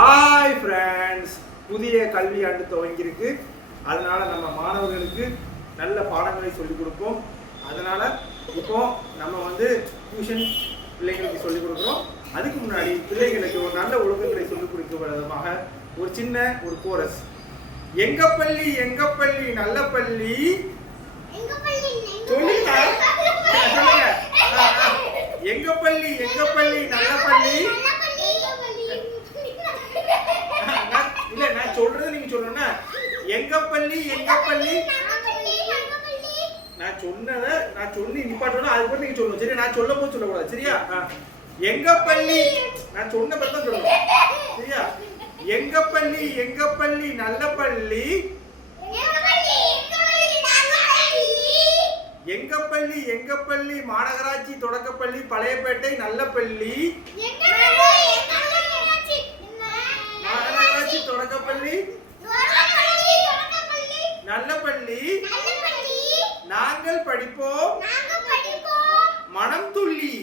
Hi friends, புதிய கல்வி ஆண்டு துவங்கியிருக்கு. அதனால நம்ம மாணவர்களுக்கு நல்ல பாடங்களை சொல்லிக் கொடுப்போம். அதனால இப்போ நம்ம டியூஷன் பிள்ளைங்களுக்கு சொல்லிக் கொடுக்குறோம். அதுக்கு முன்னாடி பிள்ளைங்களுக்கு ஒரு நல்ல ஒழுக்கங்களை சொல்லிக் கொடுக்கும் விதமாக ஒரு சின்ன ஒரு கோரஸ். எங்க பள்ளி எங்க பள்ளி நல்ல பள்ளி, சொல்லுங்க சொல்லுங்க. எங்க பள்ளி எங்க பள்ளி நல்ல பள்ளி. இல்ல, நான் சொல்றது நீங்க சொல்லணும். எங்க பள்ளி எங்க பள்ளி, நான் சொன்னதை நான் சொல்லி நிப்பாட்டணும். அது கூட நீங்க சொல்லணும். சரியா? நான் சொல்லும் போது சொல்லக்கூடாது. சரியா? எங்க பள்ளி, நான் சொன்ன பத்தி தான் சொல்லணும். சரியா? எங்க பள்ளி எங்க பள்ளி நல்ல பள்ளி, எங்க பள்ளி எங்க பள்ளி மாநகராட்சி தொடக்கப்பள்ளி பழையப்பேட்டை நல்ல பள்ளி, மாநகராட்சி தொடக்கப்பள்ளி நல்ல பள்ளி, நாங்கள் படிப்போம் மனம் துள்ளி.